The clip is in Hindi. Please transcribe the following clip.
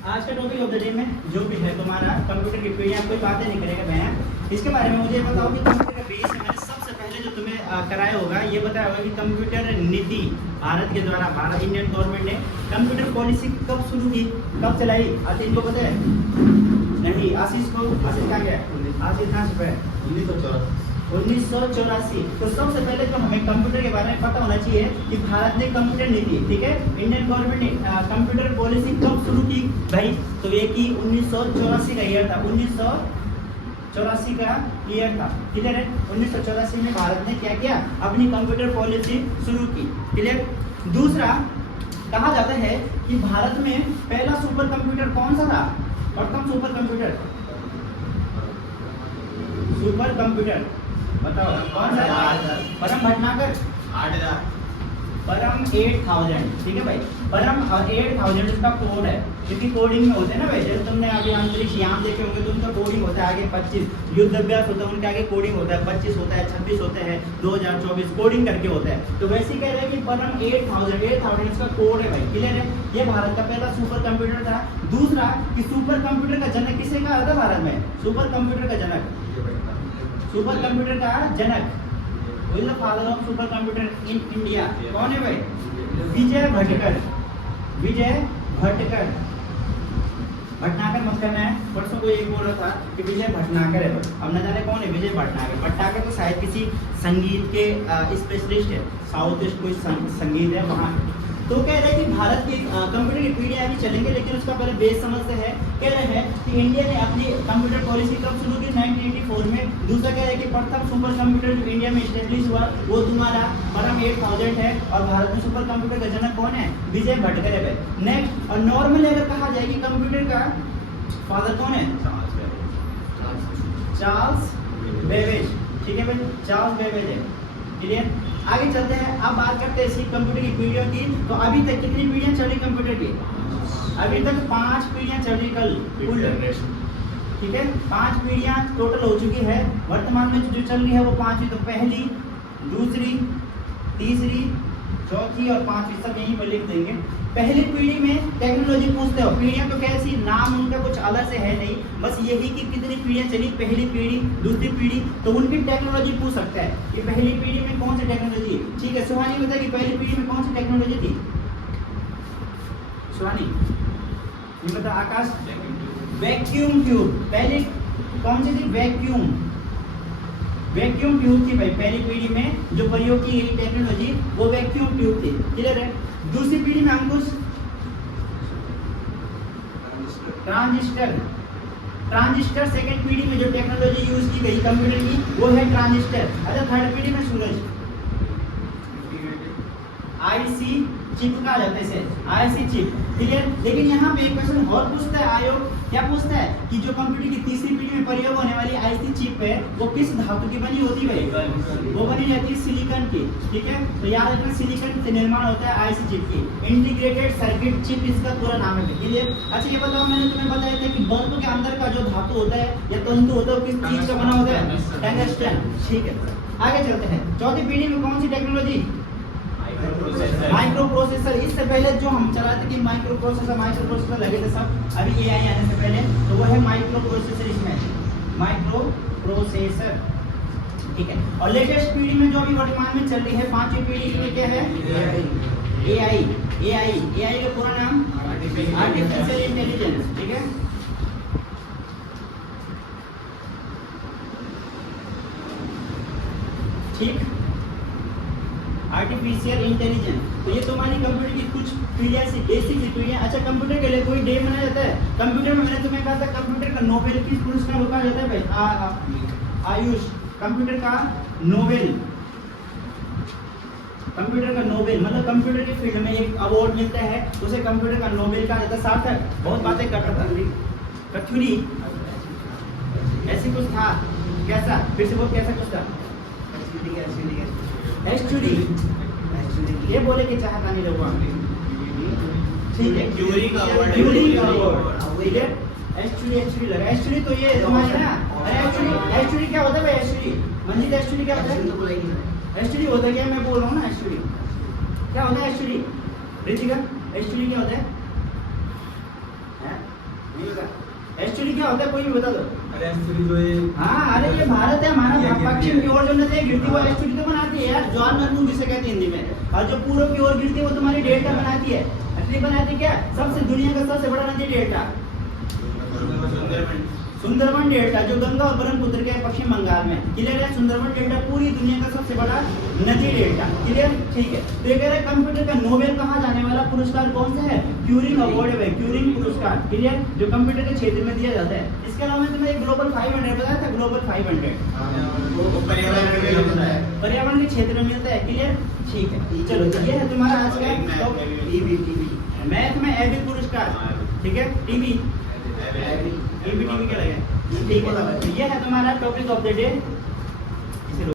आज का टॉपिक ऑफ द डे में जो भी है तुम्हारा कंप्यूटर की पीढ़ी, कोई बातें नहीं करेगा भैया। इसके बारे में मुझे बताओ कि कंप्यूटर का बेस है। मैंने सबसे पहले जो तुम्हें कराया होगा ये बताया होगा कि कंप्यूटर नीति भारत के द्वारा, भारत इंडियन गवर्नमेंट ने कंप्यूटर पॉलिसी कब शुरू की, कब चलाई? आशीष इनको पता है? नहीं, आशीष को, आशीष कहाँ गया? आशीष कहाँ छुपा है? 1984। तो सबसे पहले तो हमें कंप्यूटर के बारे में पता होना चाहिए कि भारत ने कंप्यूटर नीति, ठीक है, इंडियन गवर्नमेंट ने कंप्यूटर पॉलिसी कब शुरू की भाई? तो ये की 1984 का ईयर था, 1984 का ईयर था, क्लियर है? 1984 में भारत ने क्या किया? अपनी कंप्यूटर पॉलिसी शुरू की, क्लियर। दूसरा, कहा जाता है कि भारत में पहला सुपर कंप्यूटर कौन सा था? प्रथम सुपर कंप्यूटर, सुपर कंप्यूटर बताओ कौन सा? परम भटनागर, 8000, परम 8000, ठीक है भाई। परम 8000 इसका कोड है, क्योंकि कोडिंग में होते हैं ना भाई। जैसे तुमने अभी अंतरिक्ष यान देखे होंगे तो उनका कोडिंग होता है आगे 25, युद्ध अभ्यास होता है उनके आगे कोडिंग होता है 25 होता है, 26 होते हैं, 2024 कोडिंग करके होता है। तो वैसे ही कह रहे हैं कि परम 8000 इसका कोड है भाई, क्लियर है? ये भारत का पहला सुपर कंप्यूटर था। दूसरा कि सुपर कंप्यूटर का जनक किसे कहा था भारत में? सुपर कंप्यूटर का जनक, सुपर कंप्यूटर का जनक, father of super computer in India कौन है भाई? विजय भटकर, विजय भटकर। भटनागर मत करना है, परसों को एक बोल रहा था कि विजय भटनागर है, अब न जाने कौन है विजय भटनागर। भटनागर तो शायद किसी संगीत के स्पेशलिस्ट है, साउथ ईस्ट कोई संगीत है वहाँ। तो कह रहे हैं कि भारत की कंप्यूटर की पीढ़ी आगे चलेंगे, लेकिन उसका पहले बेस समझते हैं। कह रहे हैं कि इंडिया ने अपनी कंप्यूटर पॉलिसी कब शुरू की? 1984 में। दूसरा कह रहे हैं कि प्रथम सुपर कंप्यूटर जो इंडिया में स्टेब्लिश हुआ वो तुम्हारा परम 8000 है, और भारत में सुपर कंप्यूटर का जनक कौन है? विजय भटकर है। नेक्स्ट, और नॉर्मली अगर कहा जाए कि कंप्यूटर का फादर कौन है? चार्ल्स बेबेज, ठीक है भाई, चार्ल्स बेबेज है, क्लियर। आगे चलते हैं, अब बात करते हैं इसी कंप्यूटर की पीढ़ियों की। तो अभी तक कितनी पीढ़ियां चली कंप्यूटर की? अभी तक 5 पीढ़ियां चल रही कल कुल, ठीक है, 5 पीढ़ियां टोटल हो चुकी है। वर्तमान में जो चल रही है वो 5वीं। तो पहली, दूसरी, तीसरी, चौथी और 5वीं सब यहीं पर लिख देंगे। पहली पीढ़ी में टेक्नोलॉजी पूछते हो, पीढ़ियां तो कैसी, नाम उनका कुछ अलग से है नहीं, बस यही कि कितनी पीढ़ियां चली, पहली पीढ़ी, दूसरी पीढ़ी, तो उनकी टेक्नोलॉजी पूछ सकता है कि पहली पीढ़ी में कौन सी टेक्नोलॉजी, ठीक है। सुहानी बताया कि पहली पीढ़ी में कौन सी टेक्नोलॉजी थी? सुहानी ये बता। आकाश? वैक्यूम ट्यूब, पहले कौन सी थी? वैक्यूम, वैक्यूम ट्यूब थी भाई पहली पीढ़ी में। जो प्रयोग की गई टेक्नोलॉजी वो वैक्यूम ट्यूब थी, क्लियर है। दूसरी पीढ़ी में अंकुश? ट्रांजिस्टर, ट्रांजिस्टर सेकंड पीढ़ी में जो टेक्नोलॉजी यूज की गई कंप्यूटर की वो है ट्रांजिस्टर। अच्छा, थर्ड पीढ़ी में सूरज? आईसी चिप कहा जाता है इसे, आईसी चिप, क्लियर। लेकिन यहाँ पे एक क्वेश्चन और पूछता है आयोग, क्या पूछता है कि जो कंप्यूटर की तीसरी पीढ़ी में प्रयोग होने वाली आईसी चिप है वो किस धातु की बनी होती है? वो बनी जाती है सिलिकॉन की, ठीक है। तो याद रखना सिलिकॉन से निर्माण होता है आईसी चिप की। इंटीग्रेटेड सर्किट चिप इसका पूरा नाम है, क्लियर। अच्छा ये बताओ, मैंने तुम्हें बताया था कि बल्ब के अंदर का जो धातु होता है या तंतु होता है वो किस चीज का बना होता है? टंगस्टन, ठीक है। आगे चलते हैं, चौथी पीढ़ी में कौन सी टेक्नोलॉजी? Micro processor. इससे पहले जो हम चलाते कि माइक्रो प्रोसेसर लगे थे सब, अभी एआई आने से पहले, तो वो है माइक्रो प्रोसेसर, इसमें माइक्रो प्रोसेसर, ठीक है। और लेटेस्ट पीढ़ी में जो अभी वर्तमान में चल रही है 5वीं पीढ़ी में क्या है? एआई, एआई, एआई का पूरा नाम आर्टिफिशियल इंटेलिजेंस, ठीक है। ठीक, आर्टिफिशियल इंटेलिजेंस। तो ये तुम्हारी कंप्यूटर की कुछ पीढ़ियां सी बेसिक पीढ़ियां। अच्छा, कंप्यूटर के लिए कोई डे मनाया जाता है? कंप्यूटर में मैंने तुम्हें कहा था कंप्यूटर का नोबेल किस पुरस्कार कहा जाता है भाई? आयुष, कंप्यूटर का नोबेल, कंप्यूटर का नोबेल मतलब कंप्यूटर की फील्ड में एक अवार्ड मिलता है, उसे कंप्यूटर का नोबेल कहा जाता है। सार्थक बहुत बातें करता था, कथुरी ऐसी कुछ था, कैसा? फिर से बहुत कैसा कुछ था? एस्टूडी, ये बोले कि चाहता नहीं लोगों, ठीक है, क्यूरी का अवार्ड, क्यूरी का अवार्ड, ठीक है। एस्टूडी लगा, एस्टूडी तो ये तुम्हारी ना। अरे एस्टूडी क्या होता है भाई? एस्टूडी मंजिल, एस्टूडी क्या होता है? एस्टूडी होता है क्या? मैं बोल रहा हूँ ना, एस्टूडी क्या होता है? एस्टूडी ऋतिका, एस्टूडी क्या होता है? एस्टुरी क्या होता है कोई भी बता दो। अरे एस्टुरी जो है, हाँ अरे ये भारत है हमारा, पश्चिम की ओर जो नदियाँ गिरती है वो हाँ। एस्टुरी तो बनाती है यार, ज्वार नदी जिसे कहते हैं हिंदी में, और जो पूर्व की ओर गिरती है वो तुम्हारी डेल्टा बनाती है। असली बनाती क्या, सबसे दुनिया का सबसे बड़ा नदी डेल्टा सुंदरबन डेल्टा, जो गंगा और ब्रह्मपुत्र के पश्चिम बंगाल में। क्लियर है, सुंदरबन डेल्टा पूरी दुनिया का सबसे बड़ा नदी डेल्टा। क्लियर, ठीक है। तो ये कह रहा है कंप्यूटर का नोबेल कहा जाने वाला पुरस्कार कौन सा है, ट्यूरिंग अवार्ड है, ट्यूरिंग पुरस्कार। क्लियर, जो कंप्यूटर के क्षेत्र में दिया जाता है। इसके अलावा तुम्हें एक ग्लोबल 500 बताया था, ग्लोबल 500 पर्यावरण के क्षेत्र में मिलता है। क्लियर, ठीक है। चलो तो ये है तुम्हारा आज का मैथ में एबी पुरस्कार, ठीक है। टीवी टीवी क्या लगे, ठीक है। तो ये है तुम्हारा टॉपिक ऑफ द डे।